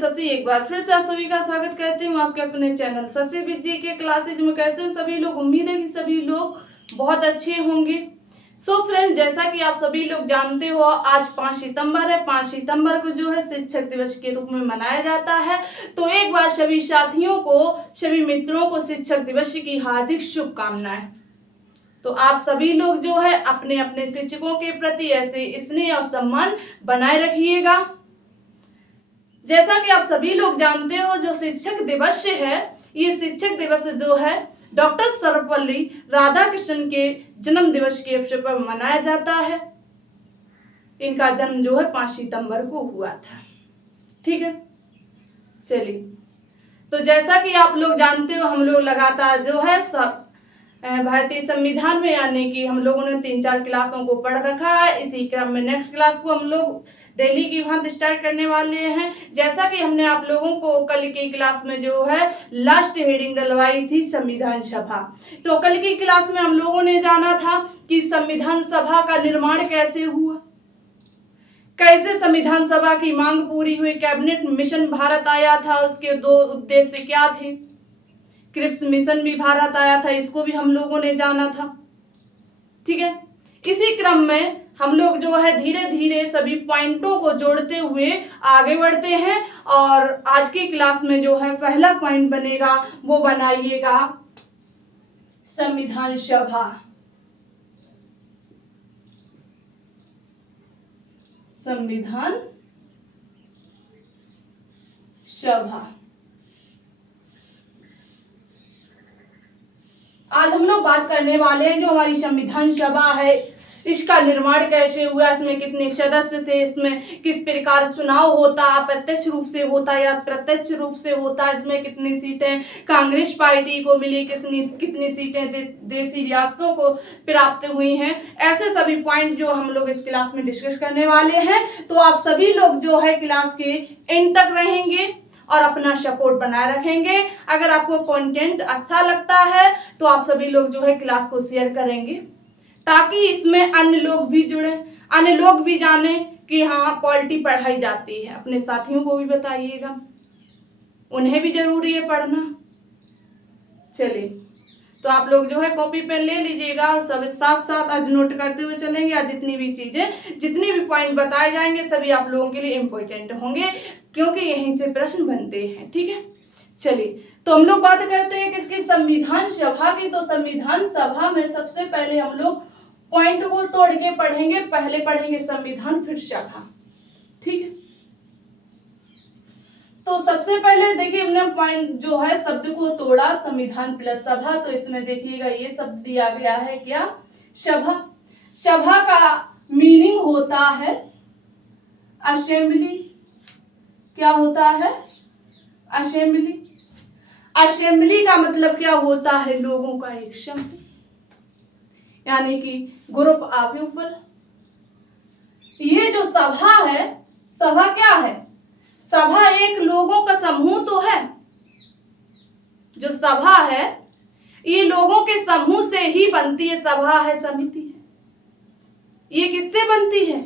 शशि एक बार फिर से आप सभी का स्वागत करती हूँ आपके अपने चैनल शशि विजी के क्लासेज में। कैसे हैं सभी लोग? उम्मीद है कि सभी लोग बहुत अच्छे होंगे। सो फ्रेंड्स, जैसा कि आप सभी लोग जानते हो, आज 5 सितंबर है। 5 सितंबर को जो है शिक्षक दिवस के रूप में मनाया जाता है। तो एक बार सभी साथियों को, सभी मित्रों को शिक्षक दिवस की हार्दिक शुभकामनाएं। तो आप सभी लोग जो है अपने अपने शिक्षकों के प्रति ऐसे स्नेह और सम्मान बनाए रखिएगा। जैसा कि आप सभी लोग जानते हो, जो शिक्षक दिवस है, ये शिक्षक दिवस जो है डॉक्टर सर्वपल्ली राधाकृष्णन के जन्म दिवस के अवसर पर मनाया जाता है। इनका जन्म जो है 5 सितंबर को हुआ था। ठीक है, चलिए। तो जैसा कि आप लोग जानते हो, हम लोग लगातार जो है सब भारतीय संविधान में, यानी कि हम लोगों ने 3-4 क्लासों को पढ़ रखा है। इसी क्रम में नेक्स्ट क्लास को हम लोग डेली की भांति स्टार्ट करने वाले हैं। जैसा कि हमने आप लोगों को कल की क्लास में जो है लास्ट हेडिंग डलवाई थी संविधान सभा। तो कल की क्लास में हम लोगों ने जाना था कि संविधान सभा का निर्माण कैसे हुआ, कैसे संविधान सभा की मांग पूरी हुई, कैबिनेट मिशन भारत आया था, उसके 2 उद्देश्य क्या थे, क्रिप्स मिशन भी भारत आया था, इसको भी हम लोगों ने जाना था। ठीक है, इसी क्रम में हम लोग जो है धीरे धीरे सभी पॉइंटों को जोड़ते हुए आगे बढ़ते हैं। और आज की क्लास में जो है पहला पॉइंट बनेगा, वो बनाइएगा संविधान सभा। संविधान सभा आज हम लोग बात करने वाले हैं जो हमारी संविधान सभा है, इसका निर्माण कैसे हुआ, इसमें कितने सदस्य थे, इसमें किस प्रकार चुनाव होता, अप्रत्यक्ष रूप से होता या प्रत्यक्ष रूप से होता, इसमें कितनी सीटें कांग्रेस पार्टी को मिली, कितनी सीटें देशी रियासतों को प्राप्त हुई हैं। ऐसे सभी पॉइंट जो हम लोग इस क्लास में डिस्कस करने वाले हैं। तो आप सभी लोग जो है क्लास के एंड तक रहेंगे और अपना सपोर्ट बनाए रखेंगे। अगर आपको कंटेंट अच्छा लगता है तो आप सभी लोग जो है क्लास को शेयर करेंगे, ताकि इसमें अन्य लोग भी जुड़े, अन्य लोग भी जाने कि हाँ पॉलिटी पढ़ाई जाती है। अपने साथियों को भी बताइएगा, उन्हें भी जरूरी है पढ़ना। चलिए, तो आप लोग जो है कॉपी पेन ले लीजिएगा और सब साथ साथ आज नोट करते हुए चलेंगे। आज जितनी भी चीजें, जितने भी पॉइंट बताए जाएंगे, सभी आप लोगों के लिए इम्पोर्टेंट होंगे, क्योंकि यहीं से प्रश्न बनते हैं। ठीक है, चलिए, तो हम लोग बात करते हैं किसकी, संविधान सभा की। तो संविधान सभा में सबसे पहले हम लोग पॉइंट को तोड़ के पढ़ेंगे। पहले पढ़ेंगे संविधान, फिर सभा। ठीक है, तो सबसे पहले देखिए हमने पॉइंट जो है शब्द को तोड़ा, संविधान प्लस सभा। तो इसमें देखिएगा ये शब्द दिया गया है क्या, सभा। सभा का मीनिंग होता है असेंबली। क्या होता है? असेंबली। असेंबली का मतलब क्या होता है? लोगों का एक समूह, यानी कि ग्रुप ऑफ पीपल। ये जो सभा है, सभा क्या है? सभा एक लोगों का समूह तो है। जो सभा है ये लोगों के समूह से ही बनती है। सभा है, समिति है, ये किससे बनती है?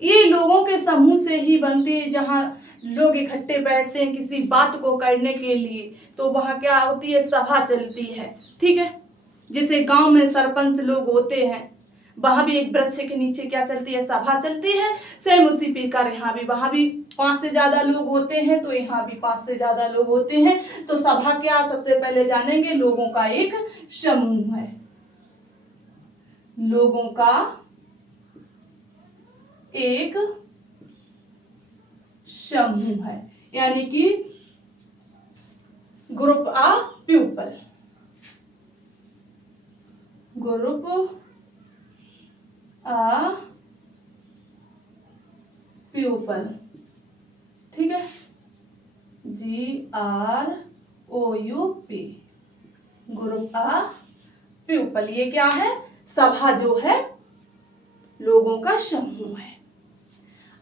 ये लोगों के समूह से ही बनती है। जहां लोग इकट्ठे बैठते हैं किसी बात को करने के लिए, तो वहां क्या होती है? सभा चलती है। ठीक है, जैसे गांव में सरपंच लोग होते हैं, वहां भी एक वृक्ष के नीचे क्या चलती है? सभा चलती है। सेम उसी प्रकार यहाँ भी, वहां भी 5 से ज्यादा लोग होते हैं, तो यहाँ भी 5 से ज्यादा लोग होते हैं। तो सभा क्या, सबसे पहले जानेंगे, लोगों का एक समूह है। लोगों का एक समूह है, यानी कि group of people. Group people. ठीक है, GROUP, ग्रुप ऑफ पीपल। ये क्या है? सभा जो है लोगों का समूह है।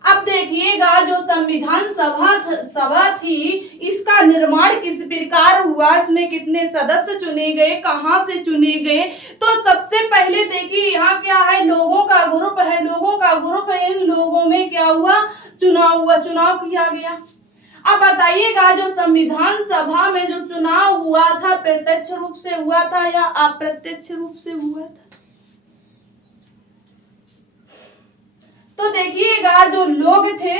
अब देखिएगा, जो संविधान सभा थी, इसका निर्माण किस प्रकार हुआ, इसमें कितने सदस्य चुने गए, कहां से चुने गए। तो सबसे पहले देखिए यहाँ क्या है, लोगों का ग्रुप है। लोगों का ग्रुप है, इन लोगों में क्या हुआ? चुनाव हुआ, चुनाव किया गया। अब बताइएगा, जो संविधान सभा में जो चुनाव हुआ था, प्रत्यक्ष रूप से हुआ था या अप्रत्यक्ष रूप से हुआ था? तो देखिएगा, जो लोग थे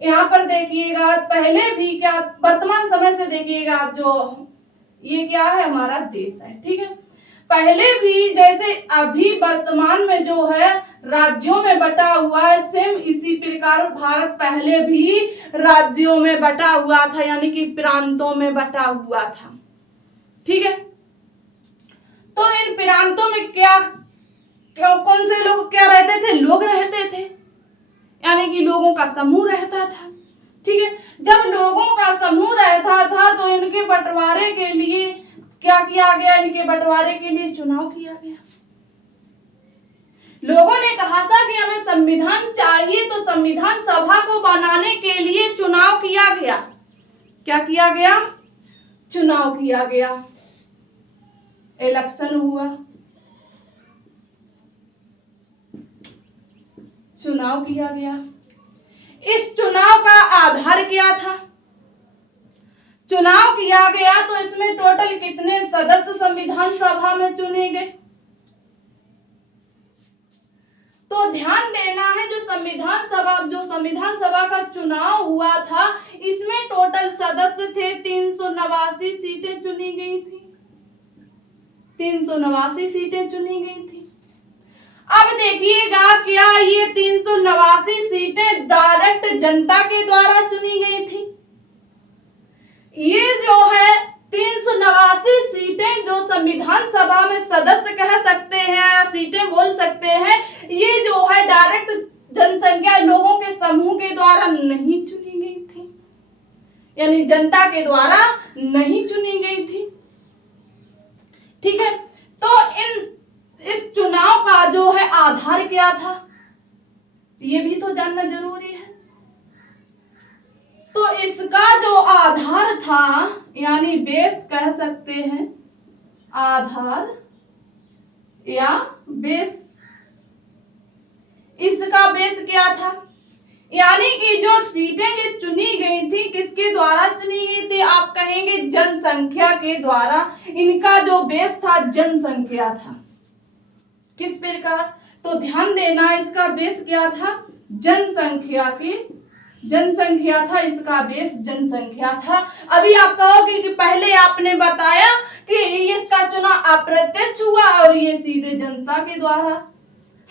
यहाँ पर देखिएगा, पहले भी क्या, वर्तमान समय से देखिएगा, जो ये क्या है, हमारा देश है, ठीक है। पहले भी जैसे अभी वर्तमान में जो है राज्यों में बटा हुआ है, सेम इसी प्रकार भारत पहले भी राज्यों में बटा हुआ था, यानी कि प्रांतों में बटा हुआ था, ठीक है। तो इन प्रांतों में क्या कौन से लोग क्या रहते थे? लोग रहते थे, यानी कि लोगों का समूह रहता था, ठीक है। जब लोगों का समूह रहता था तो इनके बंटवारे के लिए क्या किया गया? इनके बंटवारे के लिए चुनाव किया गया। लोगों ने कहा था कि हमें संविधान चाहिए, तो संविधान सभा को बनाने के लिए चुनाव किया गया। क्या किया गया? चुनाव किया गया, इलेक्शन हुआ, चुनाव किया गया। इस चुनाव का आधार क्या था? चुनाव किया गया तो इसमें टोटल कितने सदस्य संविधान सभा में चुने गए? तो ध्यान देना है, जो संविधान सभा का चुनाव हुआ था, इसमें टोटल सदस्य थे 389 सीटें चुनी गई थी, 389 सीटें चुनी गई थी। अब देखिएगा, क्या ये 389 सीटें डायरेक्ट जनता के द्वारा चुनी गई थी? ये जो है 389 सीटें जो संविधान सभा में सदस्य कह सकते हैं या सीटें बोल सकते हैं, ये जो है डायरेक्ट जनसंख्या लोगों के समूह के द्वारा नहीं चुनी गई थी, यानी जनता के द्वारा नहीं चुनी गई थी, ठीक है। तो इस चुनाव का जो है आधार क्या था, ये भी तो जानना जरूरी है। तो इसका जो आधार था, यानी बेस कह सकते हैं, आधार या बेस, इसका बेस क्या था? यानी कि जो सीटें ये चुनी गई थी, किसके द्वारा चुनी गई थी? आप कहेंगे जनसंख्या के द्वारा। इनका जो बेस था जनसंख्या था। किस प्रकार? तो ध्यान देना, इसका बेस क्या था? जनसंख्या था, इसका बेस जनसंख्या था। अभी आप कहोगे कि पहले आपने बताया कि इसका चुनाव अप्रत्यक्ष हुआ और ये सीधे जनता के द्वारा।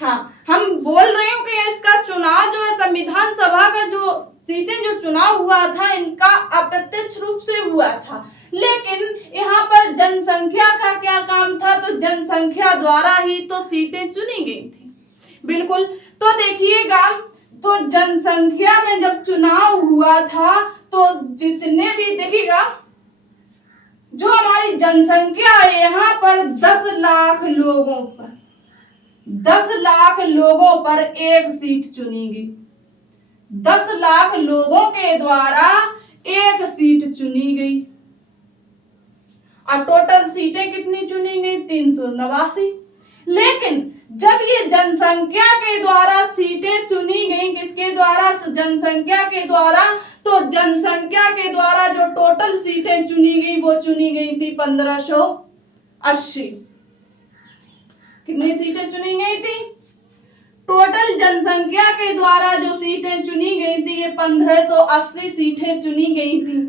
हाँ, हम बोल रहे हूँ कि इसका चुनाव जो है संविधान सभा का जो सीटें जो चुनाव हुआ था, इनका अप्रत्यक्ष रूप से हुआ था, लेकिन यहाँ पर जनसंख्या का क्या काम था? तो जनसंख्या द्वारा ही तो सीटें चुनी गई थी, बिल्कुल। तो देखिएगा, तो जनसंख्या में जब चुनाव हुआ था तो जितने भी देखिएगा, जो हमारी जनसंख्या है यहाँ पर 10 लाख लोगों पर, 10 लाख लोगों पर एक सीट चुनी गई। 10 लाख लोगों के द्वारा एक सीट चुनी गई और टोटल सीटें कितनी चुनी गई? 389। लेकिन जब ये जनसंख्या के द्वारा सीटें चुनी गई, किसके द्वारा? जनसंख्या के द्वारा। तो जनसंख्या के द्वारा जो टोटल सीटें चुनी गई, वो चुनी गई थी 1580। कितनी सीटें चुनी गई थी? टोटल जनसंख्या के द्वारा जो सीटें चुनी गई थी, ये 1580 सीटें चुनी गई थी।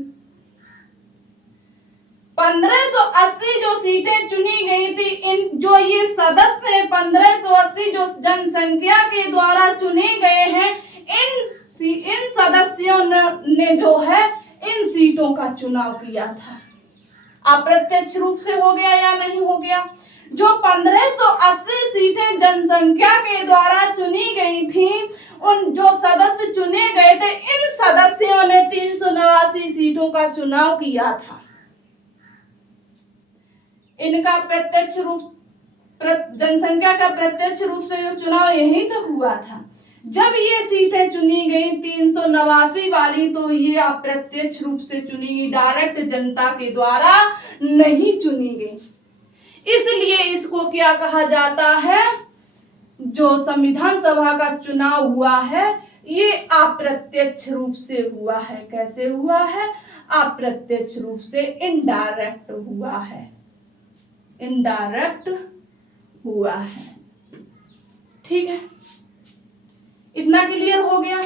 1580 जो सीटें चुनी गई थी, इन जो ये सदस्य हैं 1580 जो जनसंख्या के द्वारा चुने गए हैं, इन सदस्यों ने जो है इन सीटों का चुनाव किया था। अप्रत्यक्ष रूप से हो गया या नहीं हो गया? जो 1580 सीटें जनसंख्या के द्वारा चुनी गई थी, उन जो सदस्य चुने गए थे, इन सदस्यों ने 389 सीटों का चुनाव किया था। इनका प्रत्यक्ष रूप जनसंख्या का प्रत्यक्ष रूप से जो चुनाव यही तो हुआ था। जब ये सीटें चुनी गई 389 वाली, तो ये अप्रत्यक्ष रूप से चुनी गई, डायरेक्ट जनता के द्वारा नहीं चुनी गई। इसलिए इसको क्या कहा जाता है? जो संविधान सभा का चुनाव हुआ है, ये अप्रत्यक्ष रूप से हुआ है। कैसे हुआ है? अप्रत्यक्ष रूप से, इनडायरेक्ट हुआ है, इनडायरेक्ट हुआ है। ठीक है, इतना क्लियर हो गया।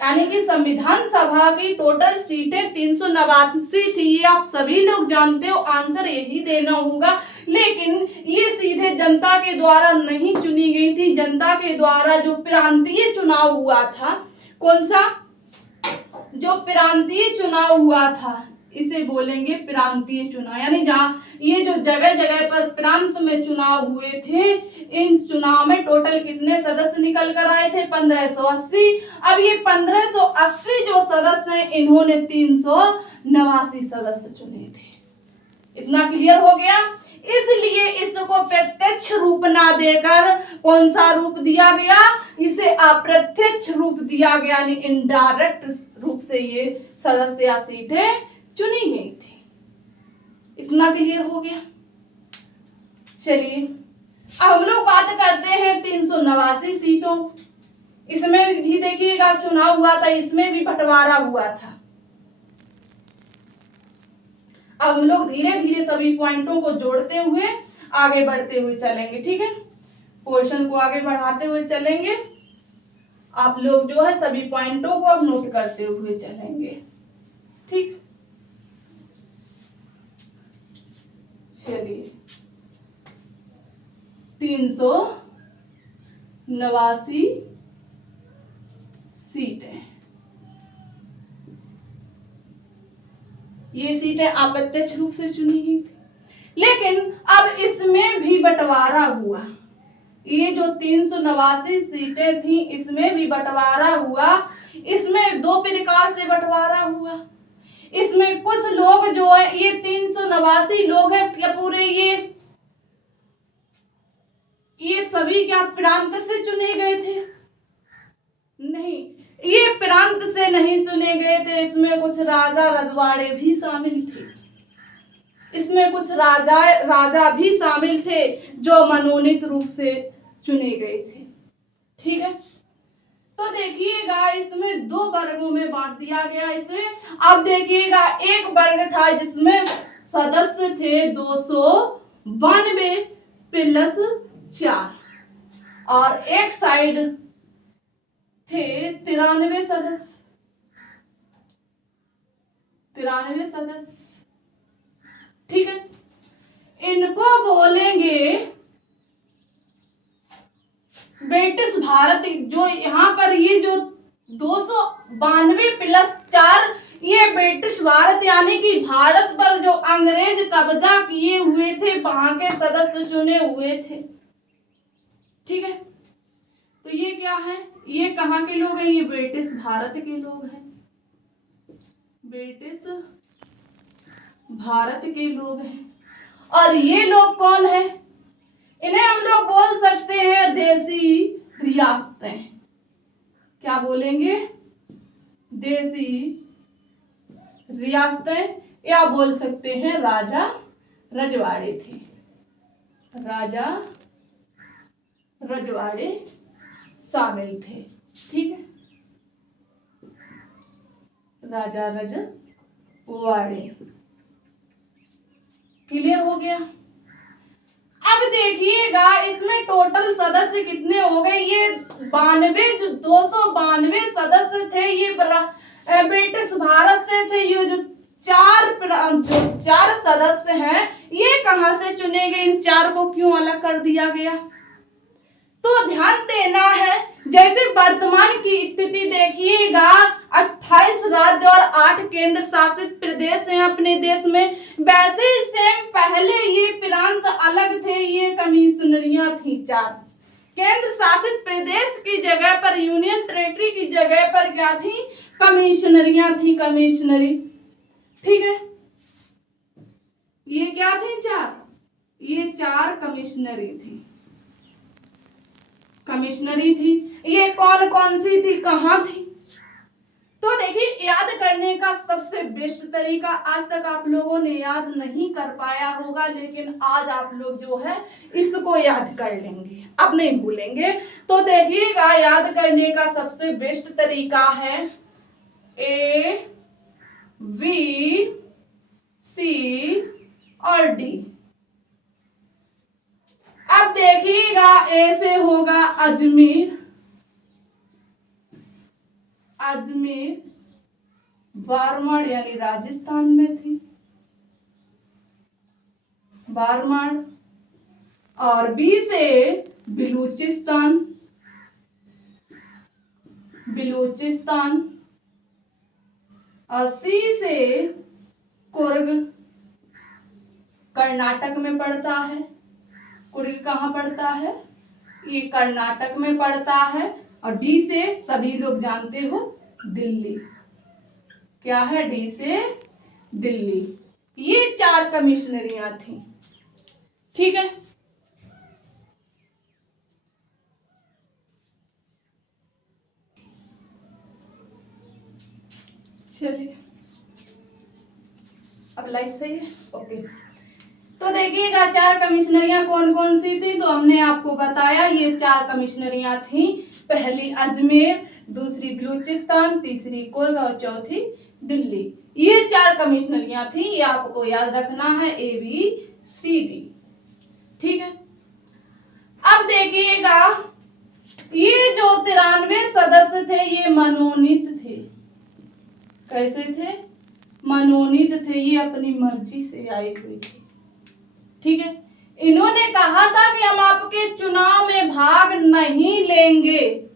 यानी कि संविधान सभा की टोटल सीटें 389 थी, ये आप सभी लोग जानते हो, आंसर यही देना होगा। लेकिन ये सीधे जनता के द्वारा नहीं चुनी गई थी, जनता के द्वारा जो प्रांतीय चुनाव हुआ था, कौन सा? जो प्रांतीय चुनाव हुआ था इसे बोलेंगे प्रांतीय चुनाव। यानी जहाँ ये जो जगह जगह पर प्रांत में चुनाव हुए थे, इन चुनाव में टोटल कितने सदस्य निकल कर आए थे? 1580। अब ये 1580 जो सदस्य हैं, इन्होंने 389 सदस्य चुने थे। इतना क्लियर हो गया। इसलिए इसको प्रत्यक्ष रूप ना देकर कौन सा रूप दिया गया? इसे अप्रत्यक्ष रूप दिया गया, यानी इनडायरेक्ट रूप से ये सदस्य या सीटें चुनी गई थी। इतना क्लियर हो गया। चलिए अब हम लोग बात करते हैं 389 सीटों। इसमें भी देखिएगा चुनाव हुआ था, इसमें भी बंटवारा हुआ था। अब हम लोग धीरे धीरे सभी पॉइंटों को जोड़ते हुए आगे बढ़ते हुए चलेंगे। ठीक है, पोर्शन को आगे बढ़ाते हुए चलेंगे। आप लोग जो है सभी पॉइंटों को अब नोट करते हुए चलेंगे। ठीक, चलिए 389 सीटें, ये सीटें अप्रत्यक्ष रूप से चुनी गई थी। लेकिन अब इसमें भी बंटवारा हुआ। ये जो 389 सीटें थी, इसमें भी बंटवारा हुआ। इसमें दो प्रकार से बंटवारा हुआ। इसमें कुछ लोग जो है, ये 389 लोग हैं क्या पूरे, ये सभी क्या प्रांत से चुने गए थे? नहीं, ये प्रांत से नहीं चुने गए थे। इसमें कुछ राजा रजवाड़े भी शामिल थे, इसमें कुछ राजा भी शामिल थे जो मनोनीत रूप से चुने गए थे। ठीक है, तो देखिएगा इसमें दो वर्गों में बांट दिया गया इसे। अब देखिएगा एक वर्ग था जिसमें सदस्य थे 292 प्लस 4, और एक साइड थे 93 सदस्य, 93 सदस्य। ठीक है, इनको बोलेंगे ब्रिटिश भारत। जो यहाँ पर ये जो 292 प्लस 4, ये ब्रिटिश भारत यानी कि भारत पर जो अंग्रेज कब्जा किए हुए थे, वहां के सदस्य चुने हुए थे। ठीक है, तो ये क्या है? ये कहाँ के लोग हैं? ये ब्रिटिश भारत के लोग हैं, ब्रिटिश भारत के लोग हैं। और ये लोग कौन है? इन्हें हम लोग बोल सकते हैं देसी रियासतें। क्या बोलेंगे? देसी रियासतें, या बोल सकते हैं राजा रजवाड़े थे, राजा रजवाड़े शामिल थे। ठीक है, राजा रजवाड़े। क्लियर हो गया। अब देखिएगा इसमें टोटल सदस्य कितने हो गए? ये 292 सदस्य थे, ये ब्रिटिश भारत से थे। ये जो चार सदस्य हैं, ये कहां से चुने गए? इन चार को क्यों अलग कर दिया गया? तो ध्यान देना है, जैसे वर्तमान की स्थिति देखिएगा, 28 राज्य और 8 केंद्र शासित प्रदेश हैं अपने देश में। वैसे ही सेम पहले ये प्रांत अलग थे, ये कमिश्नरियां थी 4। केंद्र शासित प्रदेश की जगह पर, यूनियन टेरिटरी की जगह पर क्या थी? कमिश्नरियां थी, कमिश्नरी। ठीक है, ये क्या थी? 4, ये 4 कमिश्नरी थी, कमिश्नरी थी। ये कौन कौन सी थी, कहाँ थी? तो देखिए, याद करने का सबसे बेस्ट तरीका, आज तक आप लोगों ने याद नहीं कर पाया होगा, लेकिन आज आप लोग जो है इसको याद कर लेंगे, अब नहीं भूलेंगे। तो देखिएगा, याद करने का सबसे बेस्ट तरीका है ए, बी, सी और डी। अब देखिएगा, ए से होगा अजमेर, अजमेर बारमण यानी राजस्थान में थी, बारमण। और बी से बिलूचिस्तान, बिलूचिस्तान। और सी से कुर्ग, कर्नाटक में पड़ता है। कुर्ग कहाँ पड़ता है? ये कर्नाटक में पड़ता है। और डी से सभी लोग जानते हो, दिल्ली। क्या है? डी से दिल्ली। ये 4 कमिश्नरियां थी, ठीक है। चलिए, अब लाइट सही है, ओके। तो देखिएगा, 4 कमिश्नरियां कौन कौन सी थी, तो हमने आपको बताया ये 4 कमिश्नरियां थी। पहली अजमेर, दूसरी बलूचिस्तान, तीसरी कुर्ग और चौथी दिल्ली। ये 4 कमिश्नरियां थी, ये आपको याद रखना है, ए बी सी डी, ठीक है। अब देखिएगा, ये जो 93 सदस्य थे ये मनोनीत थे। कैसे थे? मनोनीत थे, ये अपनी मर्जी से आई हुई थी, ठीक है। इन्होंने कहा था कि हम आपके चुनाव में भाग नहीं लेंगे।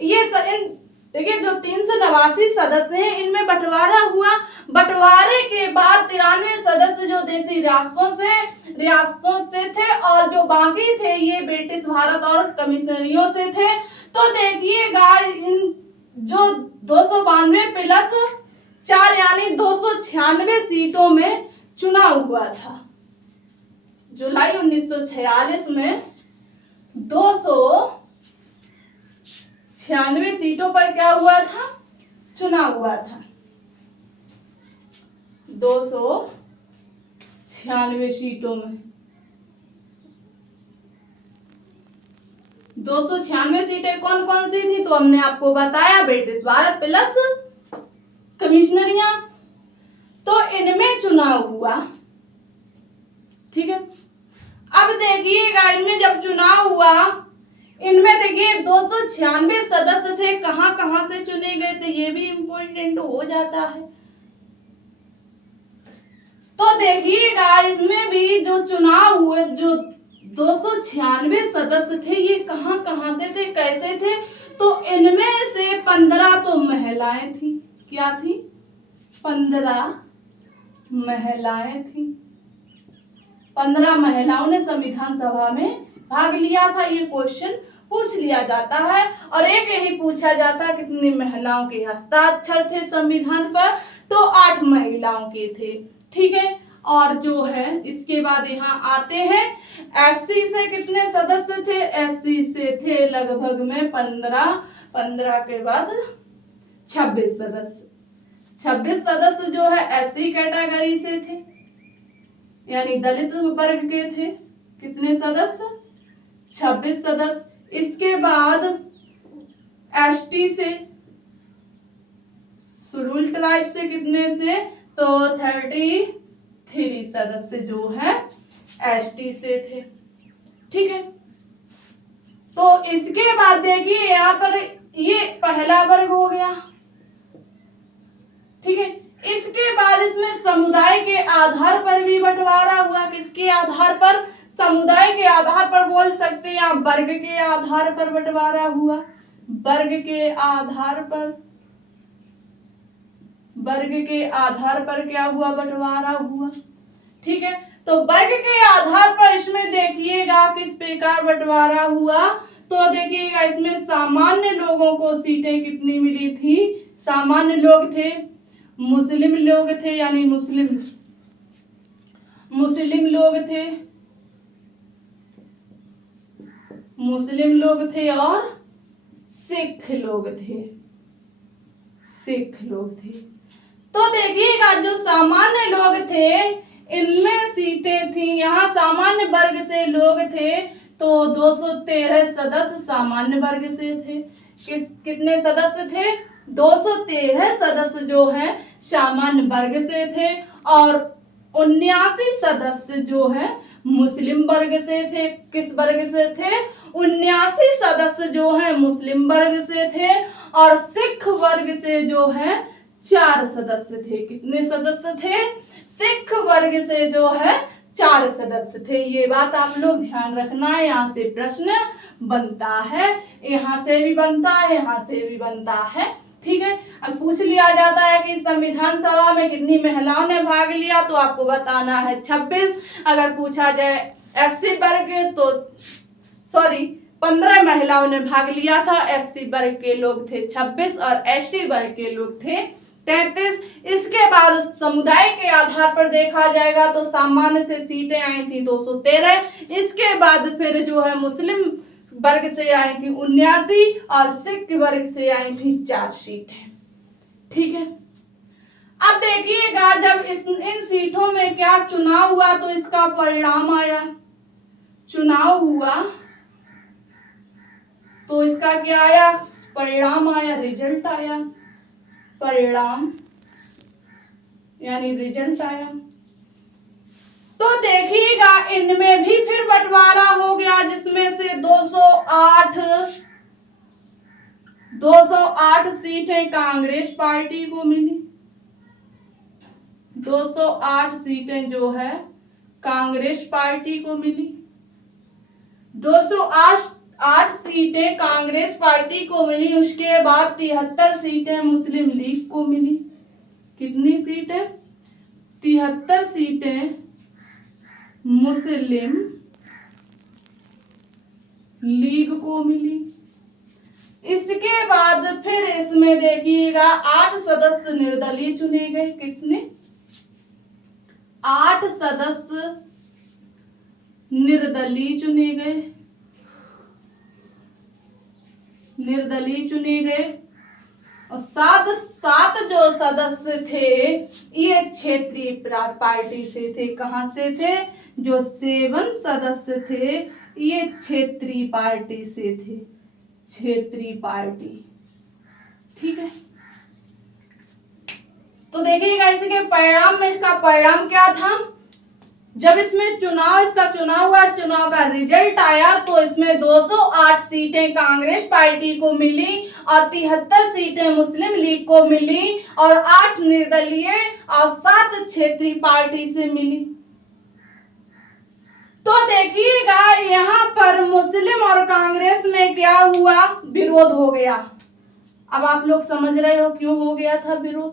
ये देखिए, जो 389 सदस्य हैं इनमें बंटवारा हुआ। बंटवारे के बाद 93 सदस्य जो देशी रियासतों से थे और जो बाकी थे ये ब्रिटिश भारत और कमिश्नरियों से थे। तो देखिएगा, इन जो 292 प्लस 4 यानी 296 सीटों में चुनाव हुआ था। जुलाई 1946 में 296 सीटों पर क्या हुआ था? चुनाव हुआ था। 296 सीटों में 296 सीटें कौन कौन सी थी, तो हमने आपको बताया, ब्रिटिश भारत प्लस कमिश्नरियां। तो इनमें चुनाव हुआ, ठीक है। अब देखिएगा, इनमें जब चुनाव हुआ, इनमें देखिए 296 सदस्य थे, कहां कहां से चुने गए थे ये भी इम्पोर्टेंट हो जाता है। तो देखिएगा, इसमें भी जो चुनाव हुए, जो 296 सदस्य थे ये कहां कहां से थे, कैसे थे, तो इनमें से 15 तो महिलाएं थी। क्या थी? 15 महिलाएं थी। 15 महिलाओं ने संविधान सभा में भाग लिया था। ये क्वेश्चन पूछ लिया जाता है। और एक यही पूछा जाता है, कितनी महिलाओं के हस्ताक्षर थे संविधान पर, तो 8 महिलाओं के थे, ठीक है। और जो है इसके बाद यहाँ आते हैं, एससी से कितने सदस्य थे? एससी से थे लगभग में 15 के बाद 26 सदस्य। 26 सदस्य जो है एससी कैटेगरी से थे, यानी दलित वर्ग के थे। कितने सदस्य? 26 सदस्य। इसके बाद एसटी से, शेड्यूल्ड ट्राइब से कितने थे? तो 33 सदस्य जो है एसटी से थे, ठीक है। तो इसके बाद देखिए, यहाँ पर ये पहला वर्ग हो गया, ठीक है। इसके बाद इसमें समुदाय के आधार पर भी बंटवारा हुआ। किसके आधार पर? समुदाय के आधार पर बोल सकते हैं, या वर्ग के आधार पर बंटवारा हुआ। वर्ग के आधार पर, वर्ग के आधार पर क्या हुआ? बंटवारा हुआ, ठीक है। तो वर्ग के आधार पर इसमें देखिएगा किस प्रकार बंटवारा हुआ। तो देखिएगा, इसमें सामान्य लोगों को सीटें कितनी मिली थी? सामान्य लोग थे, मुस्लिम लोग थे, यानी मुस्लिम लोग थे, मुस्लिम लोग थे और सिख लोग थे। सिख लोग थे। तो देखिएगा जो सामान्य लोग थे इनमें सीटें थी, यहाँ सामान्य वर्ग से लोग थे तो 213 सदस्य सामान्य वर्ग से थे। कितने सदस्य थे? 213 सदस्य जो हैं सामान्य वर्ग से थे और 79 सदस्य जो है मुस्लिम वर्ग से थे। किस वर्ग से थे? 79 सदस्य जो है मुस्लिम वर्ग से थे और सिख वर्ग से जो है 4 सदस्य थे। कितने सदस्य थे? सिख वर्ग से जो है 4 सदस्य थे। ये बात आप लोग ध्यान रखना है, यहाँ से प्रश्न बनता है, यहाँ से भी बनता है, यहाँ से भी बनता है। ठीक है, अब पूछ लिया जाता है कि संविधान सभा में कितनी महिलाओं ने भाग लिया, तो आपको बताना है 26। अगर पूछा जाए एससी वर्ग तो 15 महिलाओं ने भाग लिया था। एससी वर्ग के लोग थे 26 और एसटी वर्ग के लोग थे 33। इसके बाद समुदाय के आधार पर देखा जाएगा तो सामान्य से सीटें आई थी 213। इसके बाद फिर जो है मुस्लिम वर्ग से आई थी 79 और सिख वर्ग से आई थी 4 सीटें। ठीक है, अब देखिएगा जब इन सीटों में क्या चुनाव हुआ तो इसका परिणाम आया। चुनाव हुआ तो इसका क्या आया? परिणाम आया, रिजल्ट आया। परिणाम यानी रिजल्ट आया। तो देखिएगा इनमें भी फिर बंटवारा हो गया, जिसमें से 208 सीटें कांग्रेस पार्टी को मिली। 208 सीटें जो है कांग्रेस पार्टी को मिली। 208 सीटें कांग्रेस पार्टी को मिली। उसके बाद 73 सीटें मुस्लिम लीग को मिली। कितनी सीटें? 73 सीटें मुस्लिम लीग को मिली। इसके बाद फिर इसमें देखिएगा 8 सदस्य निर्दलीय चुने गए। कितने? 8 सदस्य निर्दलीय चुने गए। निर्दलीय चुने गए और सात जो सदस्य थे ये क्षेत्रीय पार्टी से थे। कहां से थे? जो 7 सदस्य थे ये क्षेत्रीय पार्टी से थे। क्षेत्रीय पार्टी। ठीक है, तो देखिएगा इसके परिणाम में, इसका परिणाम क्या था? जब इसमें इसका चुनाव हुआ, चुनाव का रिजल्ट आया तो इसमें 208 सीटें कांग्रेस पार्टी को मिली और 73 सीटें मुस्लिम लीग को मिली और 8 निर्दलीय और 7 क्षेत्रीय पार्टी से मिली। तो देखिएगा यहाँ पर मुस्लिम और कांग्रेस में क्या हुआ? विरोध हो गया। अब आप लोग समझ रहे हो क्यों हो गया था विरोध?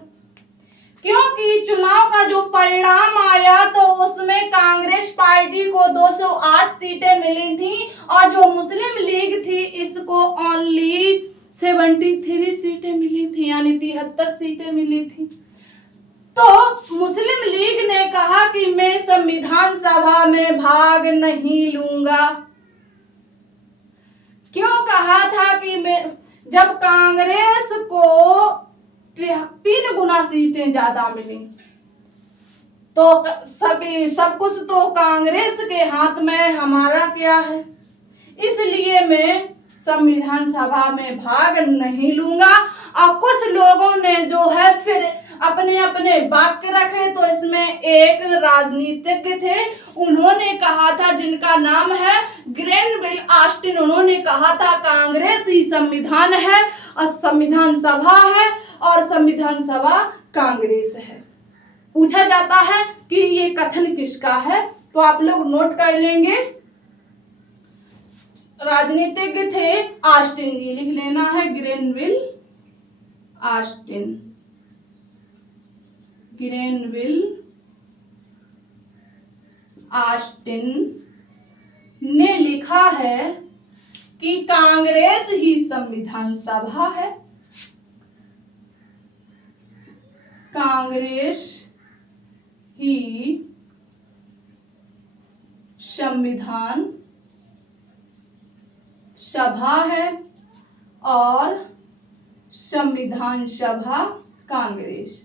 क्योंकि चुनाव का जो परिणाम आया तो उसमें कांग्रेस पार्टी को 208 सीटें मिली थी और जो मुस्लिम लीग थी इसको ओनली 73 सीटें मिली थी, यानी 73 सीटें मिली थी। तो मुस्लिम लीग ने कहा कि मैं संविधान सभा में भाग नहीं लूंगा। क्यों कहा था कि मैं? जब कांग्रेस को 3 गुना सीटें ज्यादा मिली तो सब कुछ तो कांग्रेस के हाथ में, हमारा क्या है? इसलिए मैं संविधान सभा में भाग नहीं लूंगा। और कुछ लोगों ने जो है फिर अपने अपने वाक्य रखे। तो इसमें एक राजनीतिज्ञ थे, उन्होंने कहा था, जिनका नाम है ग्रेनविल ऑस्टिन, उन्होंने कहा था कांग्रेस ही संविधान है और संविधान सभा है और संविधान सभा कांग्रेस है। पूछा जाता है कि ये कथन किसका है, तो आप लोग नोट कर लेंगे। राजनीतिज्ञ थे ऑस्टिन जी, लिख लेना है ग्रेनविल ऑस्टिन। ग्रेनविल ऑस्टिन ने लिखा है कि कांग्रेस ही संविधान सभा है। कांग्रेस ही संविधान सभा है और संविधान सभा कांग्रेस,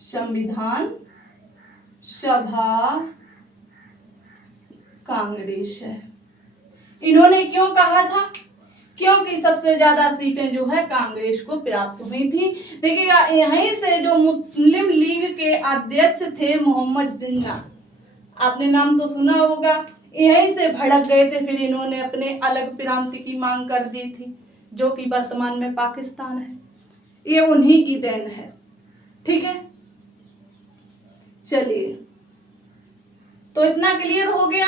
संविधान सभा कांग्रेस है। इन्होंने क्यों कहा था? क्योंकि सबसे ज्यादा सीटें जो है कांग्रेस को प्राप्त हुई थी। देखिएगा, यहीं से जो मुस्लिम लीग के अध्यक्ष थे मोहम्मद जिन्ना, आपने नाम तो सुना होगा, यहीं से भड़क गए थे। फिर इन्होंने अपने अलग प्रांत की मांग कर दी थी, जो कि वर्तमान में पाकिस्तान है। ये उन्हीं की देन है। ठीक है, चलिए, तो इतना क्लियर हो गया।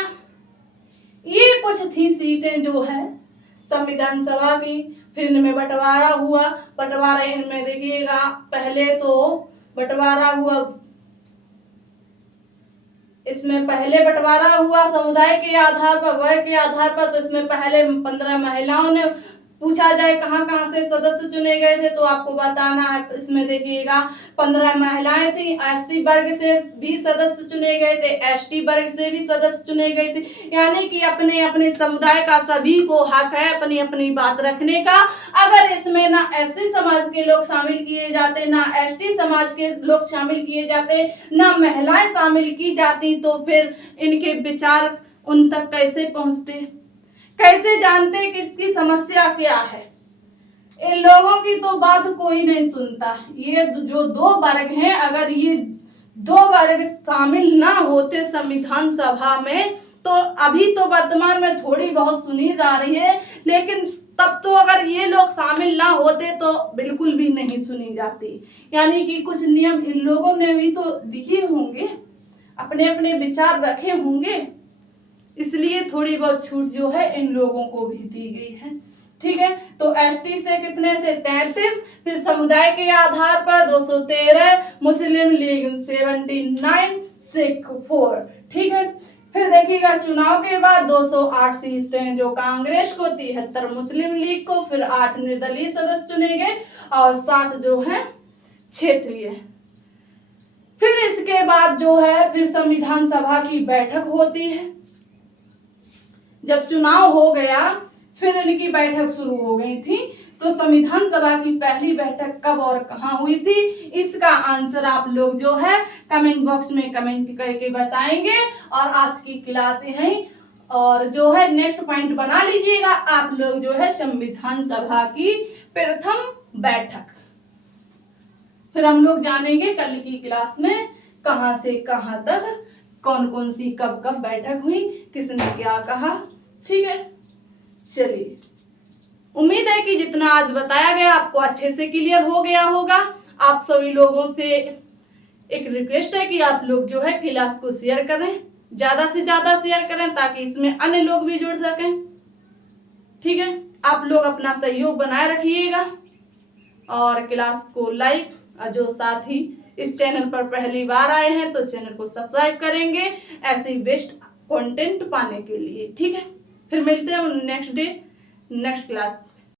ये कुछ थी सीटें जो है संविधान सभा की। फिर इनमें बंटवारा हुआ। बंटवारा इनमें देखिएगा, पहले तो बंटवारा हुआ, इसमें पहले बंटवारा हुआ समुदाय के आधार पर, वर्ग के आधार पर। तो इसमें पहले 15 महिलाओं ने, पूछा जाए कहाँ कहाँ से सदस्य चुने गए थे तो आपको बताना है। इसमें देखिएगा 15 महिलाएं थी, एससी वर्ग से भी सदस्य चुने गए थे, एसटी वर्ग से भी सदस्य चुने गए थे। यानी कि अपने अपने समुदाय का सभी को हक है अपनी अपनी बात रखने का। अगर इसमें ना एससी समाज के लोग शामिल किए जाते, ना एसटी समाज के लोग शामिल किए जाते, ना महिलाएं शामिल की जाती, तो फिर इनके विचार उन तक कैसे पहुंचते, कैसे जानते कि इसकी समस्या क्या है। इन लोगों की तो बात कोई नहीं सुनता। ये जो दो वर्ग हैं, अगर ये दो वर्ग शामिल ना होते संविधान सभा में, तो अभी तो वर्तमान में थोड़ी बहुत सुनी जा रही है, लेकिन तब तो अगर ये लोग शामिल ना होते तो बिल्कुल भी नहीं सुनी जाती। यानी कि कुछ नियम इन लोगों ने भी तो दिए होंगे, अपने अपने विचार रखे होंगे, इसलिए थोड़ी बहुत छूट जो है इन लोगों को भी दी गई है। ठीक है, तो एसटी से कितने थे? 33। फिर समुदाय के आधार पर 213, मुस्लिम लीग 79, सिख 4। ठीक है, फिर देखिएगा चुनाव के बाद 208 सीटें जो कांग्रेस को, 73 मुस्लिम लीग को, फिर 8 निर्दलीय सदस्य चुने गए और 7 जो है क्षेत्रीय। फिर इसके बाद जो है फिर संविधान सभा की बैठक होती है। जब चुनाव हो गया फिर इनकी बैठक शुरू हो गई थी। तो संविधान सभा की पहली बैठक कब और कहां हुई थी, इसका आंसर आप लोग जो है कमेंट बॉक्स में कमेंट करके बताएंगे। और आज की क्लास यहीं, और जो है नेक्स्ट पॉइंट बना लीजिएगा आप लोग जो है संविधान सभा की प्रथम बैठक। फिर हम लोग जानेंगे कल की क्लास में कहां से कहां तक, कौन कौन सी कब कब बैठक हुई, किसने क्या कहा। ठीक है, चलिए, उम्मीद है कि जितना आज बताया गया आपको अच्छे से क्लियर हो गया होगा। आप सभी लोगों से एक रिक्वेस्ट है कि आप लोग जो है क्लास को शेयर करें, ज्यादा से ज्यादा शेयर करें, ताकि इसमें अन्य लोग भी जुड़ सकें। ठीक है, आप लोग अपना सहयोग बनाए रखिएगा और क्लास को लाइक, जो साथ ही इस चैनल पर पहली बार आए हैं तो चैनल को सब्सक्राइब करेंगे ऐसे बेस्ट कंटेंट पाने के लिए। ठीक है, फिर मिलते हैं नेक्स्ट डे नेक्स्ट क्लास।